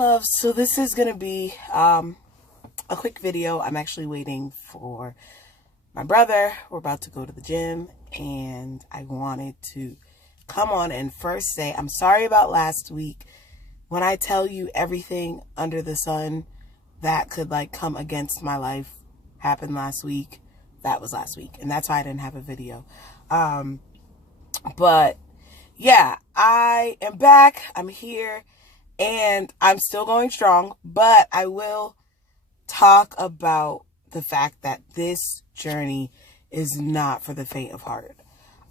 love. So this is going to be a quick video. I'm actually waiting for my brother. We're about to go to the gym, and I wanted to come on and first say I'm sorry about last week. When I tell you everything under the sun that could like come against my life happened last week, that was last week, and that's why I didn't have a video. But yeah, I am back. I'm here. And I'm still going strong, but I will talk about the fact that this journey is not for the faint of heart.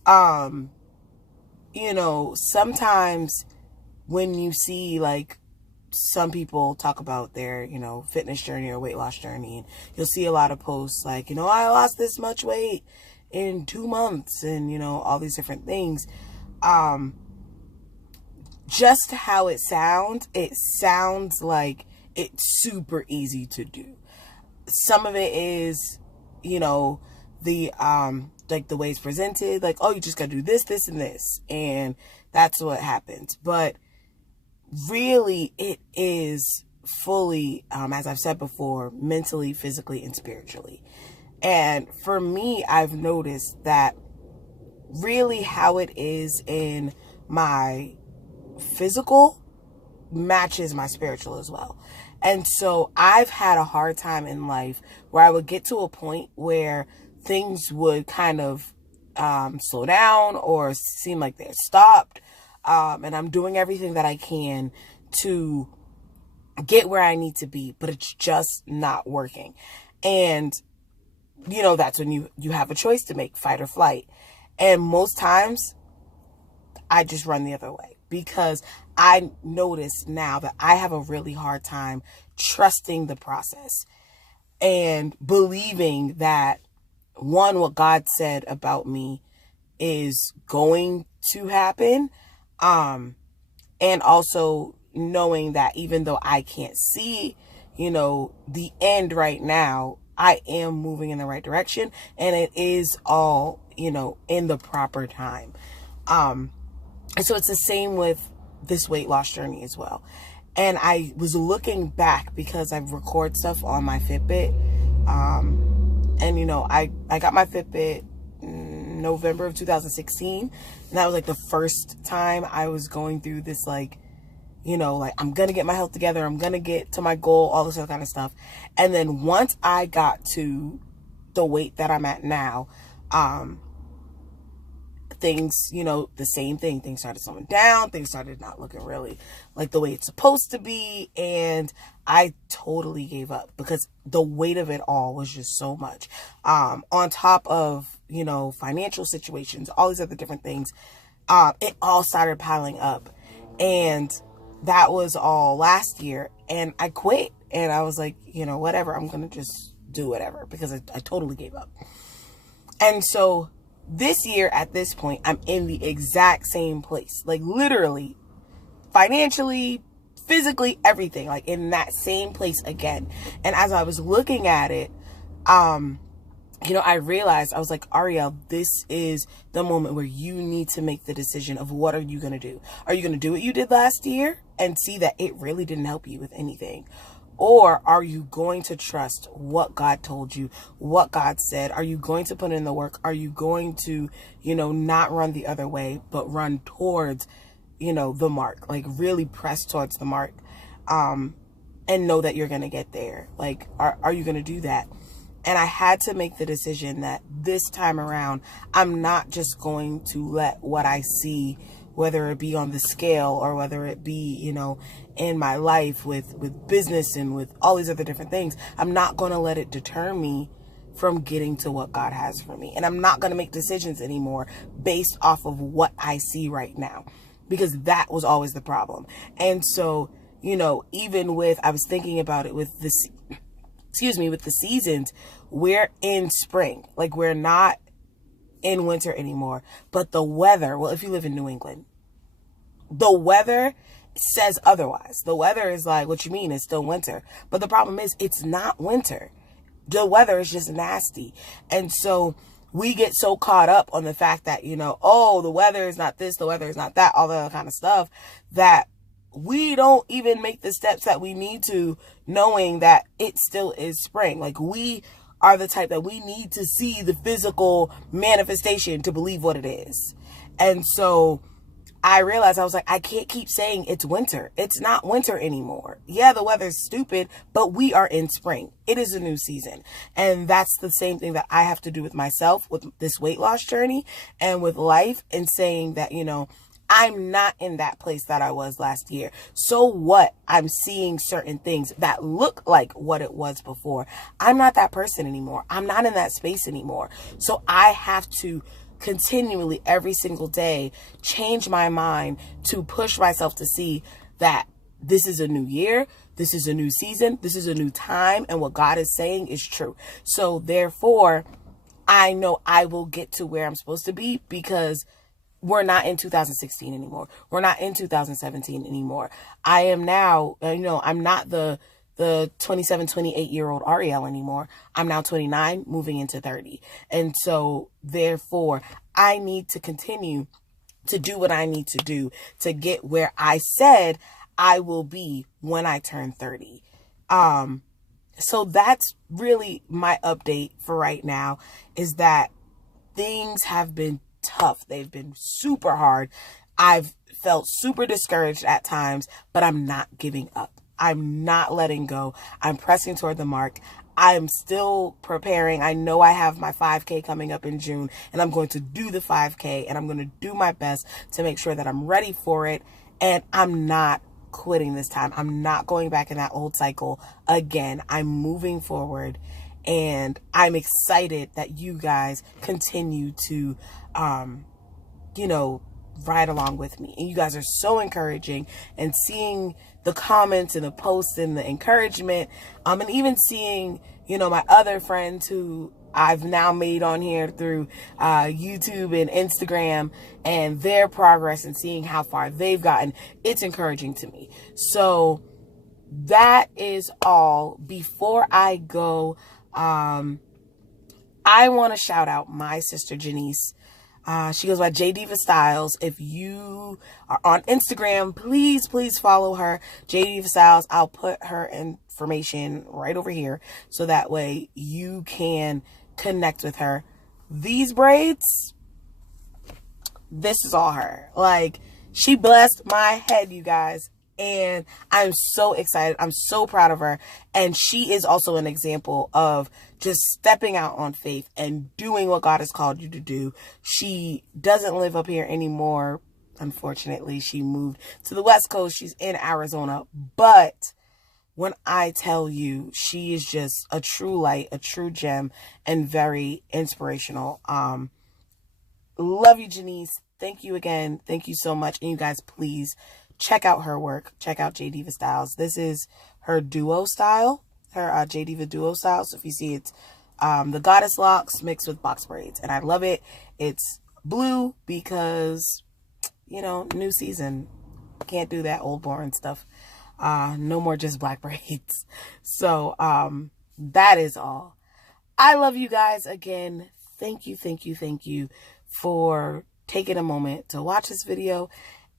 You know, sometimes when you see like some people talk about their, you know, fitness journey or weight loss journey, and you'll see a lot of posts like, you know, I lost this much weight in 2 months and, you know, all these different things. Just how it sounds like it's super easy to do. Some of it is, you know, the like the way it's presented, like, oh, you just gotta do this, this, and this, and that's what happens. But really, it is fully, as I've said before, mentally, physically, and spiritually. And for me, I've noticed that really how it is in my physical matches my spiritual as well. And so I've had a hard time in life where I would get to a point where things would kind of slow down or seem like they're stopped, and I'm doing everything that I can to get where I need to be, but it's just not working. And you know, that's when you have a choice to make, fight or flight. And most times I just run the other way, because I notice now that I have a really hard time trusting the process and believing that, one, what God said about me is going to happen. And also knowing that even though I can't see, you know, the end right now, I am moving in the right direction, and it is all, you know, in the proper time. And so it's the same with this weight loss journey as well. And I was looking back because I record stuff on my Fitbit. And, you know, I got my Fitbit in November of 2016. And that was like the first time I was going through this, like, you know, like, I'm going to get my health together. I'm going to get to my goal, all this other kind of stuff. And then once I got to the weight that I'm at now, things, you know, the same thing. Things started slowing down. Things started not looking really like the way it's supposed to be. And I totally gave up because the weight of it all was just so much. On top of, you know, financial situations, all these other different things, it all started piling up. And that was all last year. And I quit. And I was like, you know, whatever, I'm going to just do whatever, because I totally gave up. And so this year, at this point, I'm in the exact same place, like literally, financially, physically, everything, like in that same place again. And as I was looking at it, you know, I realized, I was like, Ariel, this is the moment where you need to make the decision of what are you going to do? Are you going to do what you did last year and see that it really didn't help you with anything? Or are you going to trust what God told you, what God said? Are you going to put in the work? Are you going to, you know, not run the other way, but run towards, you know, the mark, like really press towards the mark, and know that you're going to get there? Like, are you going to do that? And I had to make the decision that this time around, I'm not just going to let what I see, whether it be on the scale or whether it be, you know, in my life with business and with all these other different things, I'm not going to let it deter me from getting to what God has for me. And I'm not going to make decisions anymore based off of what I see right now, because that was always the problem. And so, you know, even with, I was thinking about it with this, with the seasons, we're in spring, like we're not in winter anymore. But the weather, well, if you live in New England, the weather says otherwise. The weather is like, what you mean? It's still winter. But the problem is, it's not winter. The weather is just nasty. And so we get so caught up on the fact that, you know, oh, the weather is not this, the weather is not that, all that kind of stuff, that we don't even make the steps that we need to, knowing that it still is spring. Like, we are the type that we need to see the physical manifestation to believe what it is. And so I realized, I was like, I can't keep saying it's winter. It's not winter anymore. Yeah, the weather's stupid, but we are in spring. It is a new season. And that's the same thing that I have to do with myself, with this weight loss journey and with life, and saying that, you know, I'm not in that place that I was last year. So what? I'm seeing certain things that look like what it was before. I'm not that person anymore. I'm not in that space anymore. So I have to continually, every single day, change my mind to push myself to see that this is a new year, this is a new season, this is a new time, and what God is saying is true. So therefore, I know I will get to where I'm supposed to be, because we're not in 2016 anymore. We're not in 2017 anymore. I am now, I'm not the 27, 28-year-old Ariel anymore. I'm now 29, moving into 30. And so therefore, I need to continue to do what I need to do to get where I said I will be when I turn 30. So that's really my update for right now, is that things have been tough. They've been super hard. I've felt super discouraged at times, but I'm not giving up. I'm not letting go. I'm pressing toward the mark. I'm still preparing. I know I have my 5K coming up in June, and I'm going to do the 5K, and I'm going to do my best to make sure that I'm ready for it. And I'm not quitting this time. I'm not going back in that old cycle again. I'm moving forward, and I'm excited that you guys continue to, ride along with me. And you guys are so encouraging, and seeing the comments and the posts and the encouragement, and even seeing, my other friends who I've now made on here through YouTube and Instagram, and their progress, and seeing how far they've gotten. It's encouraging to me. So that is all. Before I go, I want to shout out my sister Janice. She goes by J Diva Styles. If you are on Instagram, please follow her, J Diva Styles. I'll put her information right over here, so that way you can connect with her. These braids, this is all her. Like, she blessed my head, you guys. And I'm so excited. I'm so proud of her. And she is also an example of just stepping out on faith and doing what God has called you to do. She doesn't live up here anymore. Unfortunately, she moved to the West Coast. She's in Arizona. But when I tell you, she is just a true light, a true gem, and very inspirational. Love you, Janice. Thank you again. Thank you so much. And you guys, please check out her work. Check out J Diva Styles. This is her duo style, her J Diva duo style. So if you see, it's the goddess locks mixed with box braids, and I love it. It's blue because, new season. Can't do that old boring stuff. No more just black braids. So that is all. I love you guys again. Thank you for taking a moment to watch this video.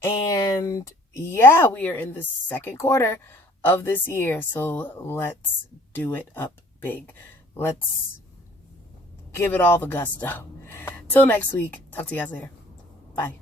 And yeah, we are in the second quarter of this year, so let's do it up big. Let's give it all the gusto. Till next week. Talk to you guys later. Bye.